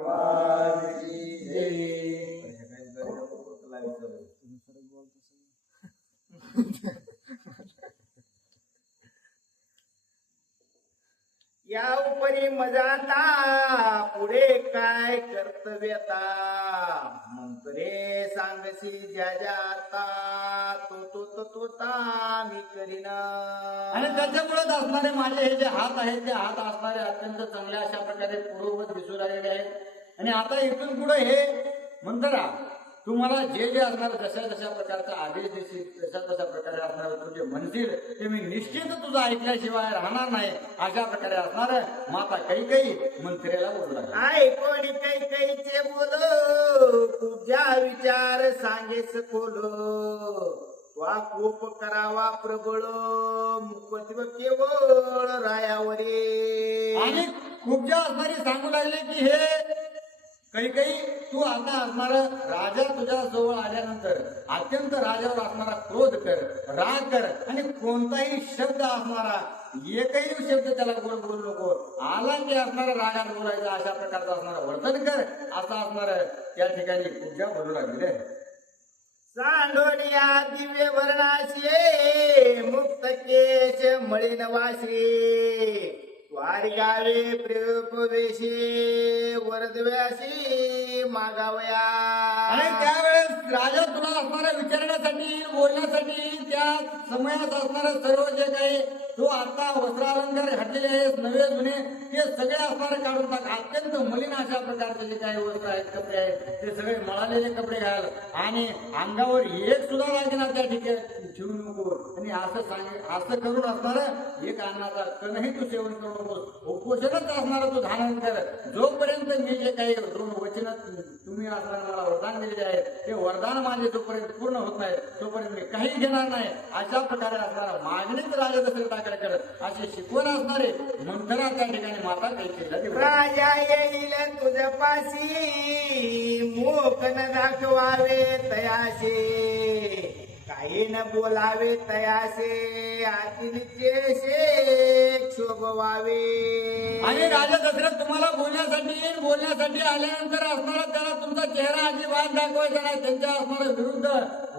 या उपरी मजाता पुढे काय कर्तव्यता मंत्रे सांगसी ज्या ज्या तो तो तो तो ता मी करीन. आणि त्याच्यामुळेच असणारे माझे हे जे हात आहेत ते हात असणारे अत्यंत चांगल्या अशा प्रकारे पूर्ववत दिसू राहिलेले आहेत. आणि आता इथून पुढे हे मंत्रा तुम्हाला जे जे असणार जशा जशा प्रकारचा आदेश देशील तशा तशा प्रकारे असणार तू जे म्हणशील ते मी निश्चित तुझं ऐकल्याशिवाय राहणार नाही. अशा प्रकारे असणार माता काही काही मंत्र्याला बोलू आय कोणी काही काहीचे बोलो? तुझ्या विचार सांगेस खोलो? त्वा कोप करावा प्रबळ मुकत्व केवळ रायावरे. आणि खूप असणारी सांगू लागले की हे काही काही तू आता असणार राजा तुझ्या जवळ आल्यानंतर अत्यंत राजावर असणारा क्रोध कर राग कर आणि कोणताही शब्द असणारा एकही शब्द त्याला गोड बोलू नको आला की असणारा रागात बोलायचा अशा प्रकारचं असणारा वर्तन कर असं असणार त्या ठिकाणी पूजा बोलू लागलेले आहे. सांडोनिया दिव्य वर्णाशी मुक्त केश मळीन वाशी वारी गावे प्रेपवेशी वरदव्याशी मागावया. आणि त्यावेळेस राजा समयात असणारं सर्व जे काही तू आता वस्त्रालंकार घातलेले आहेत नवे जुने ते सगळे असणारे काढून टाक. अत्यंत मलिन अशा प्रकारचे जे काही वस्त्र आहेत कपडे आहेत ते सगळे मळालेले कपडे घाल. आणि अंगावर एक सुद्धा दागिना त्या ठिकाणी. ठेवू नको. आणि असं सांग असं करून असणार एक अन्नाचा कणही तू सेवन करू नकोस. उपोषणच असणार तू धारण कर जोपर्यंत मी जे काही दोन वचन तुम्ही असणार मला वरदान दिलेले आहे ते वरदान माझे जोपर्यंत पूर्ण होत नाही तोपर्यंत मी काही घेणार नाही. अशा प्रकारे असणारा मागणीच राजा दशरथाकडे करत अशी शिकवण असणारे मंथना त्या ठिकाणी माता काही राजा येईल तुझ पाशी मोक दाखवावे तयाशी. न बोलावे तयासे आतील चेशे क्षोभवावे. आणि राजा दशरथ तुम्हाला बोलण्यासाठी बोलण्यासाठी आल्यानंतर असणारा त्याला तुमचा चेहरा अजिबात दाखवायचा नाही. त्यांच्या असणार विरुद्ध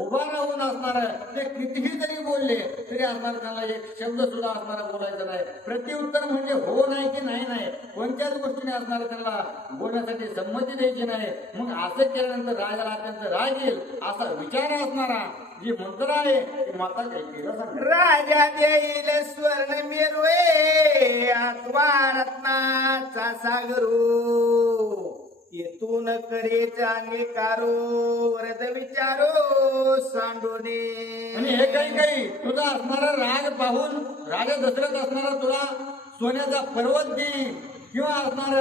उभा राहून असणार ते कितीही जरी बोलले तरी असणार त्यांना एक शब्द सुद्धा असणारा बोलायचा नाही. प्रतिउत्तर म्हणजे हो नाही की नाही नाही. कोणत्याच गोष्टीने असणार त्यांना बोलण्यासाठी संमती द्यायची नाही. मग असं केल्यानंतर राजाला त्यांचं राग येईल असा विचार असणारा जी मंत्र आहे ती माता राजा देईल स्वर्ण मिरवे आत्मा रत्नाचा सागरो. येथून करेच अंगीकारो वरद विचारो सांडोने. आणि हे काही काही तुझा असणारा राग पाहून राजा दशरथ असणारा तुला सोन्याचा पर्वत देईन. किंवा असणार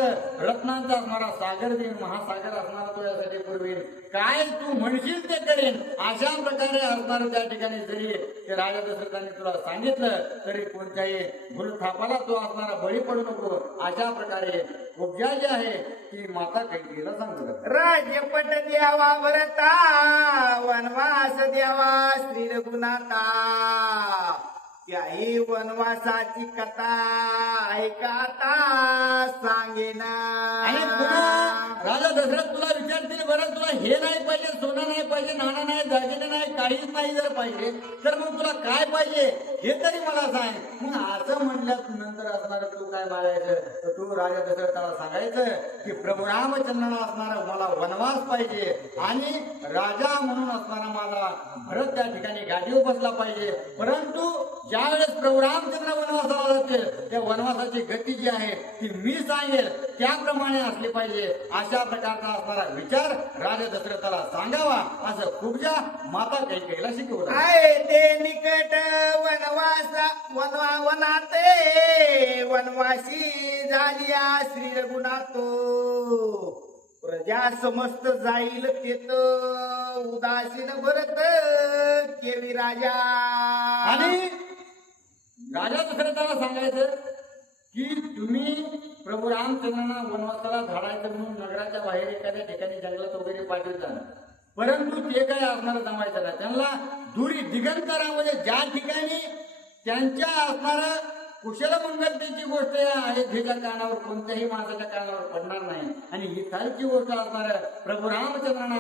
रत्नांचा असणारा सागर देईन महासागर असणारा तो यासाठी पुरवीन. काय तू म्हणशील ते करेन. अशा प्रकारे असणार त्या ठिकाणी जरी ते राजा दशरथाने तुला सांगितलं तरी कोणत्याही भूलथापाला तो असणारा बळी पडू नको. अशा प्रकारे उपजा जी आहे ती माता कैकेयीला सांगतो राज्यपट द्यावा भरता वनवास द्यावा श्री रघुनाथा. त्याही वनवासाची कथा ऐका आता सांगेन आणि पुन्हा राजा दशरथ तुला विचारतील बरं तुला हे नाही पाहिजे सोनं नाही पाहिजे नाणं नाही दागिने नाही काहीच नाही जर पाहिजे तर मग तुला काय पाहिजे हे तरी मला सांग. नंतर असणारा तू काय बाळायचं? तर तू राजा दशरथाला सांगायचं की प्रभू रामचंद्राला असणारा मला वनवास पाहिजे आणि राजा म्हणून असणारा माझा भरत त्या ठिकाणी गाडीवर बसला पाहिजे. परंतु ज्यावेळेस प्रभू रामचंद्र वनवासाला जातील त्या वनवासाची गती जी आहे ती मी सांगेल. त्याप्रमाणे असली पाहिजे. अशा प्रकारचा असणारा विचार राजा दशरथाला सांगावा. असं खूपजा माता कैकेयीला शिकवत आहे ते निकट वनवासा वनवा वनाते. वनवासी झालिया श्री रघुनाथो. प्रजा समस्त जाईल तेत उदासीन भरत केवी राजा. आणि राजाच खरं त्याला सांगायचं की तुम्ही प्रभू रामचंद्रांना वनवासाला धाडायचं म्हणून नगराच्या बाहेर एखाद्या ठिकाणी जंगलात वगैरे पाठवता परंतु ते काय असणार जमायचं त्यांना दुरी दिगंतरामध्ये ज्या ठिकाणी त्यांच्या असणारं कुशल मंगलतेची गोष्ट आहे. अयोध्येच्या कानावर कोणत्याही माणसाच्या कानावर पडणार नाही. आणि ही खालची गोष्ट असणार प्रभू रामचंद्रांना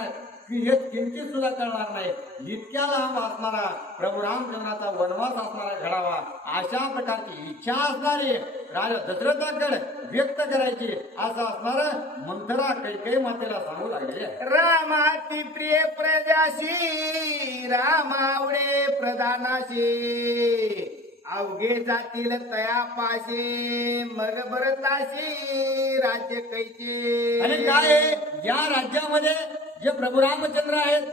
की हे किंचित सुद्धा कळणार नाही. इतक्या लांब असणारा प्रभू रामचंद्राचा वनवास असणारा घडावा. अशा प्रकारची इच्छा असणारी राजा दशरथाकड व्यक्त करायची. असं असणार मंथरा कैकई मातेला सांगू लागले रामाती प्रिय प्रजाशी रामावडे प्रधानाशी. अवघे जातील तयापाशी मग भरताशी राज्य कैचे आणि काय आहे? या राज्यामध्ये जे प्रभू रामचंद्र आहेत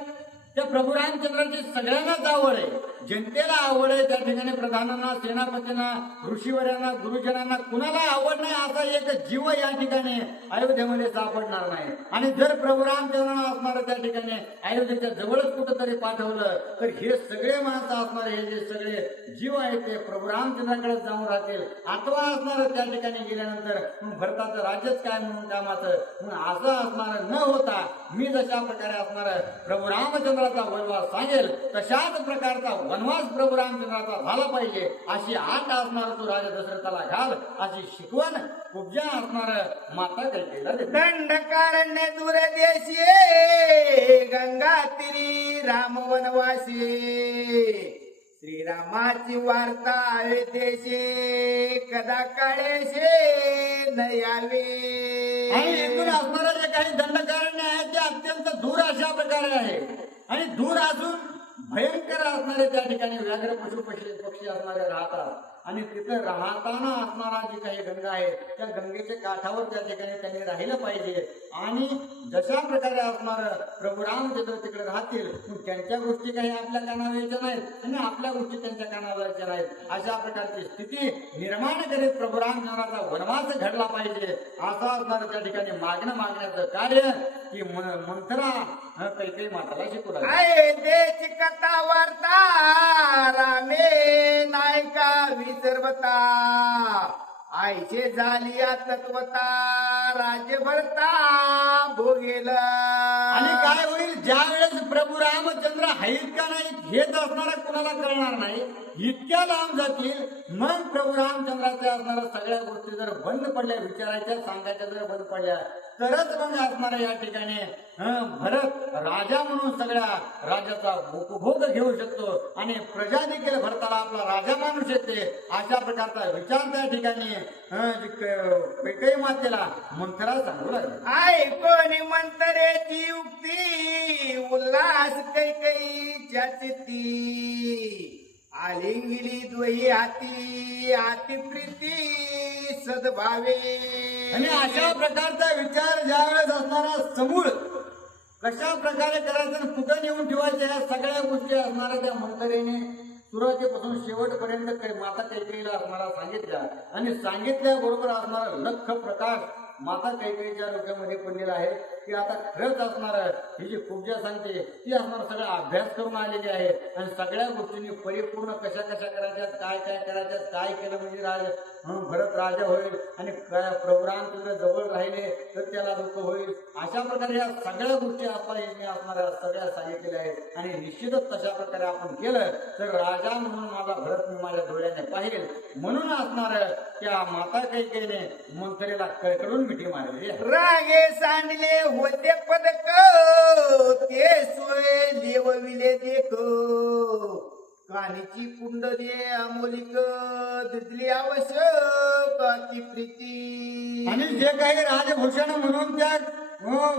त्या प्रभू रामचंद्राची सगळ्यांनाच आवड आहे जनतेला आवड आहे त्या ठिकाणी प्रधानांना सेनापतींना ऋषीवर्यांना गुरुजनांना. कुणाला आवड नाही असा एक जीव या ठिकाणी अयोध्येमध्ये सापडणार नाही. आणि जर प्रभू रामचंद्रांना असणार त्या ठिकाणी अयोध्येच्या जवळच कुठंतरी पाठवलं तर हे सगळे माणसं असणार हे जे सगळे जीव आहेत ते प्रभू रामचंद्राकडे जाऊन राहतील. अथवा असणार त्या ठिकाणी गेल्यानंतर भरताचं राज्यच काय म्हणून कामाचं? म्हणून असं असणार न होता मी जशा प्रकारे असणार प्रभू रामचंद्राचा वनवास सांगेल तशाच प्रकारचा वनवास प्रभू रामचंद्राचा झाला पाहिजे अशी आट असणार तो राजा दशरथाला घाल अशी शिकवण कुब्जा असणार माता कैकेला दंडकारण्य दूरदेशी गंगा तिरी राम वनवासी. श्रीरामाची वार्ता अयोध्येशी कदा काळेशे आणि इथून असणारे जे काही दंडकारण्य आहेत ते अत्यंत दूर अशा प्रकारे आहे. आणि दूर असून भयंकर असणारे त्या ठिकाणी व्याघ्र पशु पक्षी पक्षी असणारे राहतात. आणि तिथं राहताना असणारा जी काही गंगा आहे त्या गंगेच्या काठावर त्या ठिकाणी त्यांनी राहिलं पाहिजे. आणि जशा प्रकारे असणार प्रभू रामचंद्र तिकडे राहतील त्यांच्या गोष्टी काही आपल्या कानावर यायच्या नाहीत आणि आपल्या गोष्टी त्यांच्या कानावर यायच्या नाहीत. अशा प्रकारची स्थिती निर्माण करीत प्रभू रामचंद्राचा वनवास घडला पाहिजे. असं असणार त्या ठिकाणी मागणं मागण्याचं कार्य की म- मंथरा हं, कैकेयी माताला शिकू कथा वार्ता रामे नायका विसर्वता. आयचे झाली या तत्वता राज्य भोगेल. आणि काय होईल ज्या वेळेस प्रभू रामचंद्र आहेत का नाहीत हेच असणारा कुणाला कळणार नाही. इतक्या लांब जातील मग प्रभू रामचंद्राच्या असणाऱ्या सगळ्या गोष्टी जर बंद पडल्या विचारायच्या सांगायच्या जर बंद पडल्या तरच मग असणार या ठिकाणी भरत राजा म्हणून सगळ्या राजाचा उपभोग घेऊ शकतो. आणि प्रजा देखील भरताला आपला राजा मानू शकते अशा प्रकारचा विचार त्या ठिकाणी जी क- कैकेयी मातेला मंत्रा सांगू लागले. कोणी मंतरेची युक्ती उल्हास कैकईच्या चित्ती आली गेली द्वही हाती हाती प्रीती सद्भावे. आणि अशा प्रकारचा विचार ज्यावेळेस असणारा समूळ कशा प्रकारे करायचं कुठं नेऊन ठेवायचं या सगळ्या गोष्टी असणाऱ्या त्या मंत्रीने सुरुवातीपासून शेवटपर्यंत माता कैकेयीला असणारा सांगितल्या आणि सांगितल्या बरोबर असणारा लख प्रकाश माता कैकेयीच्या डोक्यामध्ये पडलेला आहे. की आता खरंच असणार ही जी पूजा सांगते ती असणार सगळा अभ्यास करून आलेली आहे. आणि सगळ्या गोष्टींनी परिपूर्ण कशा कशा करायच्या काय काय करायच्या काय केलं म्हणजे राज म्हणून भरत राजा होईल आणि प्रभुराम प्रभू जवळ राहिले तर त्याला दुःख होईल. अशा प्रकारे या सगळ्या गोष्टी आपल्या यांनी असणाऱ्या सगळ्या सांगितलेल्या आहेत. आणि निश्चितच तशा प्रकारे आपण केलं तर राजा म्हणून माझा भरत मी माझ्या डोळ्याने पाहिल. म्हणून असणार त्या माता कैकेने मंत्रीला कळकडून मिठी मारली रागे सांडले बोलते पदक ते सोय देवविले देख. कानीची कुंड दे अमोलिक दिसली आवश्यक प्रीती. आणि जे काही राजभूषण म्हणून त्या अं,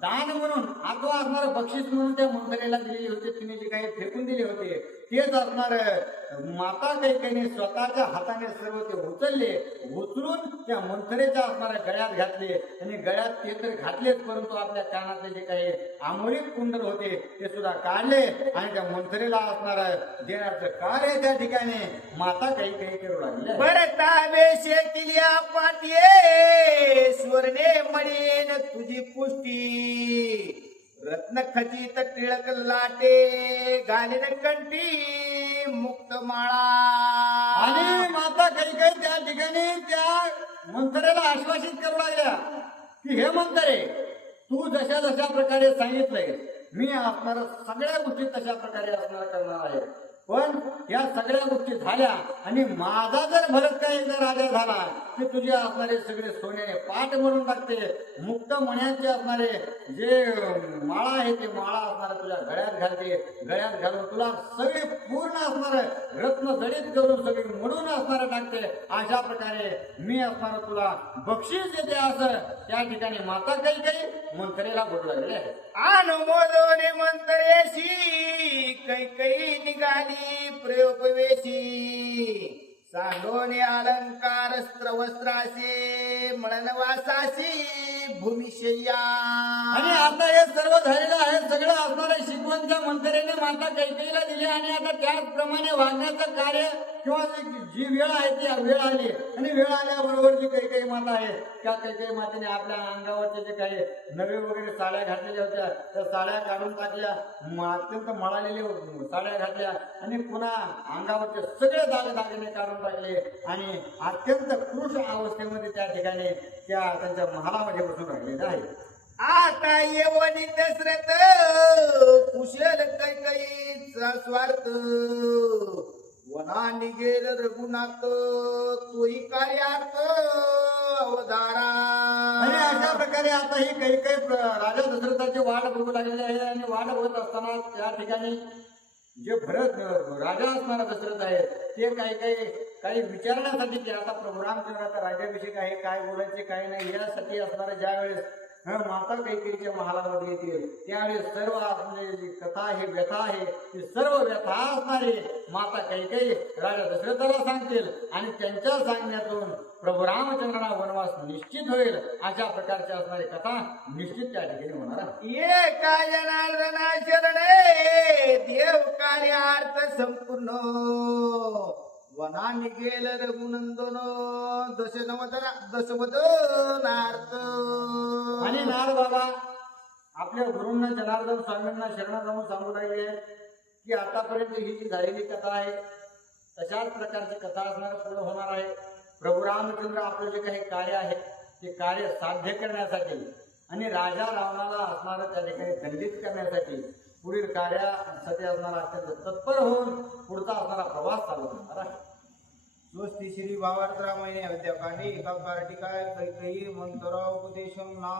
दान म्हणून अथवा असणार बक्षीस म्हणून त्या मंत्र्याला दिलेली होती तिने जे काही फेकून दिले होते असणार माता कैकेने स्वतःच्या हाताने सर्व ते उचलले उचलून त्या मंथरेच्या असणाऱ्या गळ्यात घातले आणि गळ्यात ते तर घातलेच परंतु आपल्या कानातले जे काही आमोलिक कुंडल होते ते सुद्धा काढले आणि त्या मंथरेला असणार देण्याचं कार्य त्या ठिकाणी माता काही काही करू लागले भरता वेशे किल्या पाठये स्वर्णे मळेन तुझी पुष्टी. रत्न खचित टिळक लाटे घालीन कंठी मुक्त माळा. आणि माता काही काही त्या ठिकाणी त्या मंत्र्याला आश्वासित करू लागल्या. की हे मंत्रे तू जशा जशा प्रकारे सांगितलंय मी असणार सगळ्या गोष्टी तशा प्रकारे असणार करणार आहे. पण या सगळ्या गोष्टी झाल्या आणि माझा जर भरत काय एकदा राजा झाला की तुझे असणारे सगळे सोन्याने पाठ म्हणून टाकते. मुक्त मण्याचे असणारे जे माळा आहे ते माळा असणारा तुझ्या गळ्यात घालते. गळ्यात घालून तुला सगळे पूर्ण असणार रत्न जडीत करून सगळे म्हणून असणार टाकते. अशा प्रकारे मी असणार तुला बक्षीस देते असं. त्या ठिकाणी माता काही काही मंत्रेला बोलू लागले आहे अनुमोदने मंत्रेशी कैकई निघाली प्रयोगवेशी. सांडोने अलंकार अस्त्र वस्त्रासे मळणवासाशी भूमिशय्या. आणि आता हे सर्व झालेलं माता कैकेयीला दिली आणि आता त्याचप्रमाणे वागण्याचं कार्य किंवा जी वेळ आहे ती वेळ आली आणि वेळ आल्याबरोबर जी कैकेयी माता आहे त्या कैकेयी मातेने आपल्या अंगावरचे जे काही नवे वगैरे साड्या घातलेल्या होत्या त्या साड्या काढून टाकल्या अत्यंत मळालेल्या साड्या घातल्या आणि पुन्हा अंगावरचे सगळे दाग दागिने काढून टाकले. आणि अत्यंत कृष अवस्थेमध्ये त्या ठिकाणी त्या त्यांच्या महालामध्ये बसून राहिलेल्या आहेत. आता येवनी दशरथ कुशल कैकईचा स्वार्थ. वना निघेल रघुनाथ तोही कार्यार्थ अवधारा. आणि अशा प्रकारे आता ही काही काही राजा दशरथाची वाट बघू लागलेली आहे आणि वाट बघत असताना त्या ठिकाणी जे भरत राजा असणारा दशरथ आहे ते काही काही काही विचारण्यासाठी ते आता प्रभू रामचंद्राचा राज्याभिषेक आहे काय बोलायचे काय नाही यासाठी असणारे ज्या वेळेस माता कैकेच्या महालामध्ये येतील. त्यावेळेस सर्व असणारी जी कथा आहे व्यथा आहे ती सर्व व्यथा असणारी माता कैकेयी राजा दशरथाला सांगतील आणि त्यांच्या सांगण्यातून प्रभू रामचंद्रांना वनवास निश्चित होईल अशा प्रकारची असणारी कथा निश्चित त्या ठिकाणी होणार आहे. ये काय जनार्दना देव कार्यार्थ संपूर्ण. वना निघेल रघुनंदन दशनवदना दशवदनार्थ आणि नार बाबा आपल्या गुरुंना जनार्दन स्वामींना शरणा जाऊन सांगू लागले की आतापर्यंत ही जी झालेली कथा आहे तशाच प्रकारची कथा असणार पुढे होणार आहे. प्रभू रामचंद्र आपलं जे काही कार्य आहे ते कार्य साध्य करण्यासाठी आणि राजा रावणाला असणारं त्या ठिकाणी दंडित करण्यासाठी पुढील कार्यासाठी असणारा अत्यंत तत्पर होऊन पुढचा असणारा प्रवास चालू होणार आहे. स्वस्ति श्री भावार्थ अध्यापाने एका पार्टिकाय कैकयी मंत्र उपदेशम नाम